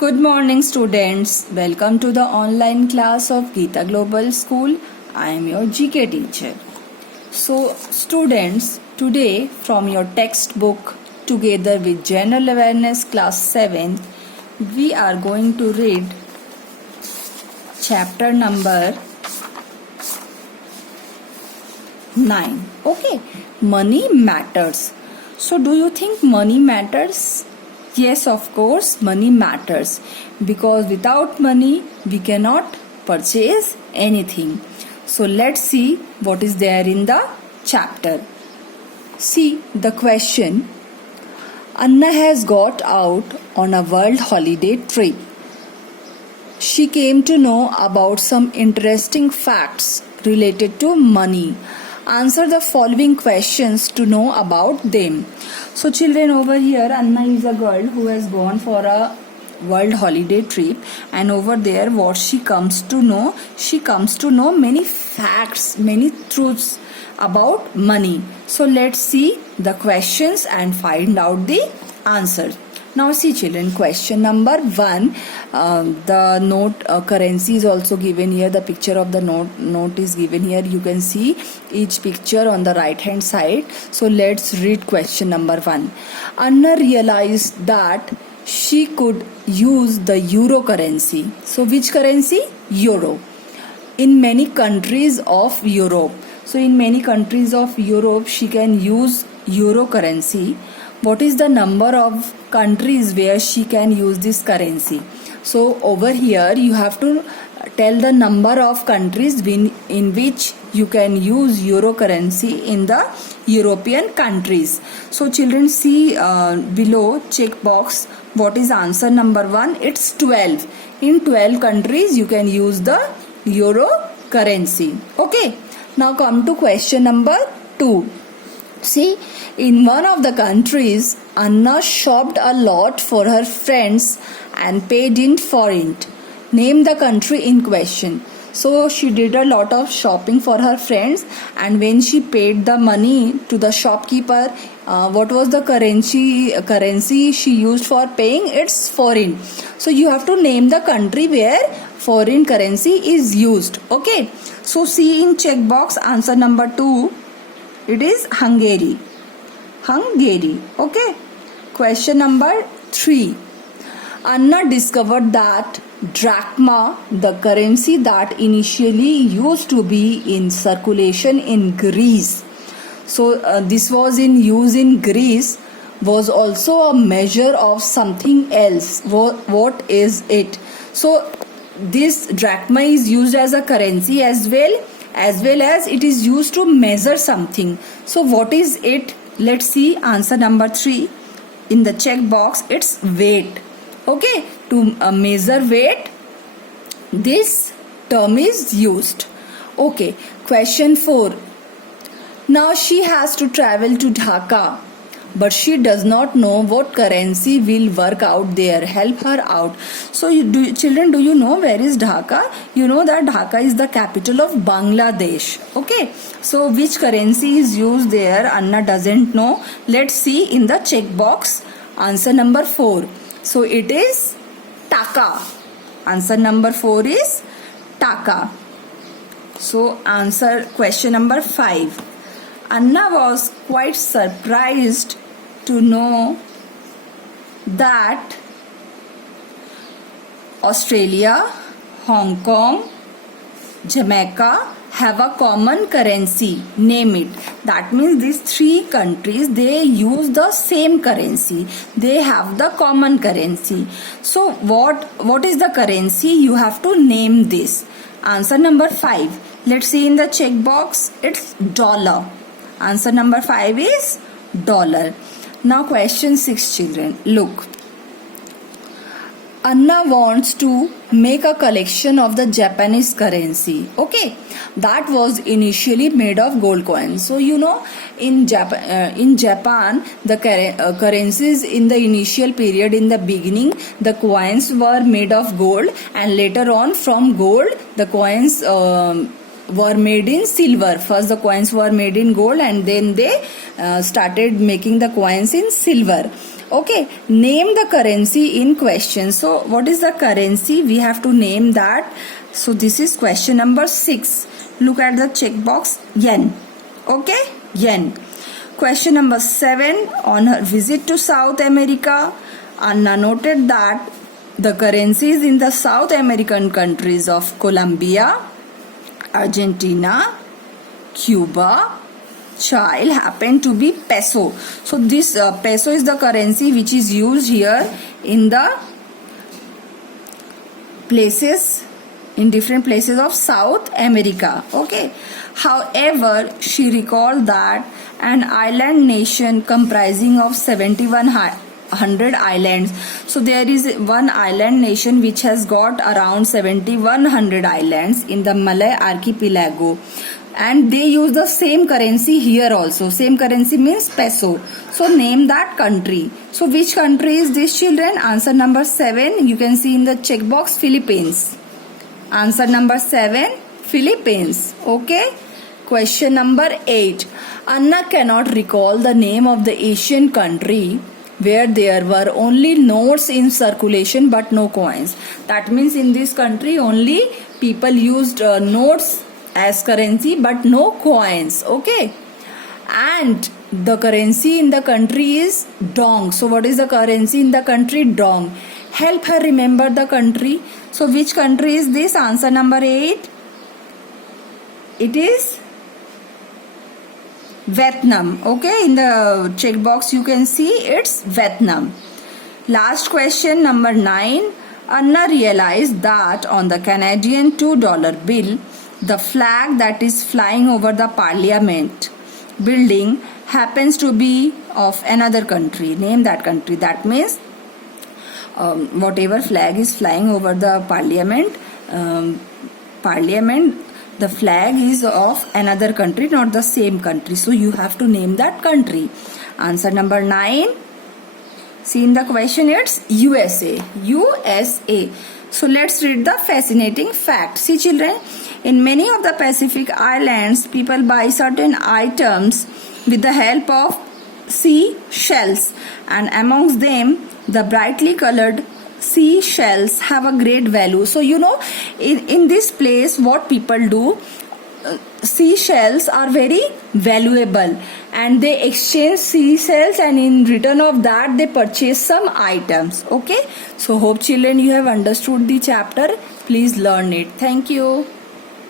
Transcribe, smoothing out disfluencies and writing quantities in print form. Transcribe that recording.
Good morning, students. Welcome to the online class of Geeta Global School. I am your GK teacher. So, students, today from your textbook, together with General Awareness Class 7, we are going to read chapter number 9. Okay, money matters. So, do you think money matters? Yes, of course, money matters because without money we cannot purchase anything. So let's see what is there in the chapter. See the question. Anna has got out on a world holiday trip. She came to know about some interesting facts related to money. Answer the following questions to know about them. So children, over here Anna is a girl who has gone for a world holiday trip, and over there what she comes to know? She comes to know many facts, many truths about money. So let's see the questions and find out the answers. Now see children, question number 1, the note currency is also given here. The picture of the note is given here. You can see each picture on the right hand side. So let's read question number 1. Anna realized that she could use the euro currency. So which currency? Euro. In many countries of Europe. So in many countries of Europe she can use euro currency. What is the number of countries where she can use this currency? So over here you have to tell the number of countries in which you can use euro currency in the European countries. So children, see below check box, what is answer number 1? It's 12. In 12 countries you can use the euro currency. Okay, now come to question number 2. See, in one of the countries, Anna shopped a lot for her friends and paid in foreign. Name the country in question. So she did a lot of shopping for her friends, and when she paid the money to the shopkeeper, what was the currency she used for paying? It's foreign. So you have to name the country where foreign currency is used. Okay. So see in check box, answer number 2. It is Hungary. Hungary. Okay. Question number 3. Anna discovered that drachma, the currency that initially used to be in circulation in Greece, so this was in use in Greece, was also a measure of something else. What is it? So this drachma is used as a currency as well as it is used to measure something. So what is it? Let's see answer number 3 in the check box. It's weight. Okay, to measure weight, this term is used. Okay, question 4. Now she has to travel to Dhaka, but she does not know what currency will work out there. Help her out. So children, do you know where is Dhaka? You know that Dhaka is the capital of Bangladesh. Okay, so which currency is used there? Anna doesn't know. Let's see in the check box, answer number 4. So it is Taka. Answer number 4 is Taka. So answer question number 5. Anna was quite surprised to know that Australia, Hong Kong, Jamaica have a common currency. Name it. That means these 3 countries, they use the same currency. They have the common currency. So what is the currency? You have to name this. Answer number 5. Let's see in the check box. It's dollar. Answer number 5 is dollar. Now question 6 children. Look. Anna wants to make a collection of the Japanese currency. Okay, that was initially made of gold coins. So you know in Japan the currencies in the initial period, in the beginning, the coins were made of gold, and later on from gold the coins were made in silver. First the coins were made in gold, and then they started making the coins in silver. Okay, name the currency in question. So what is the currency? We have to name that. So this is question number 6. Look at the checkbox, yen. Okay, yen. Question number 7. On her visit to South America, Anna noted that the currencies in the South American countries of Colombia, Argentina, Cuba, Chile happen to be peso. So this peso is the currency which is used here in the places, in different places of South America. Okay. However, she recalled that an island nation comprising of 7,100 islands. So there is one island nation which has got around 7,100 islands in the Malay archipelago. And they use the same currency here also. Same currency means peso. So name that country. So which country is this, children? Answer number 7. You can see in the checkbox, Philippines. Answer number 7, Philippines. Okay. Question number 8. Anna cannot recall the name of the Asian country where there were only notes in circulation but no coins. That means in this country only people used notes as currency but no coins. Okay. And the currency in the country is dong. So what is the currency in the country? Dong. Help her remember the country. So which country is this? Answer number 8. It is Vietnam. Okay, in the checkbox you can see it's Vietnam. Last question, number 9. Anna realized that on the Canadian $2 bill, the flag that is flying over the Parliament building happens to be of another country. Name that country. That means whatever flag is flying over the Parliament, the flag is of another country, not the same country. So you have to name that country. Answer number 9. See in the question, it's USA. USA. So let's read the fascinating fact. See children, in many of the Pacific islands, people buy certain items with the help of seashells, and amongst them, the brightly colored seashells have a great value. So you know, in this place, what people do, seashells are very valuable and they exchange seashells, and in return of that they purchase some items. Okay, so hope children you have understood the chapter. Please learn it. Thank you.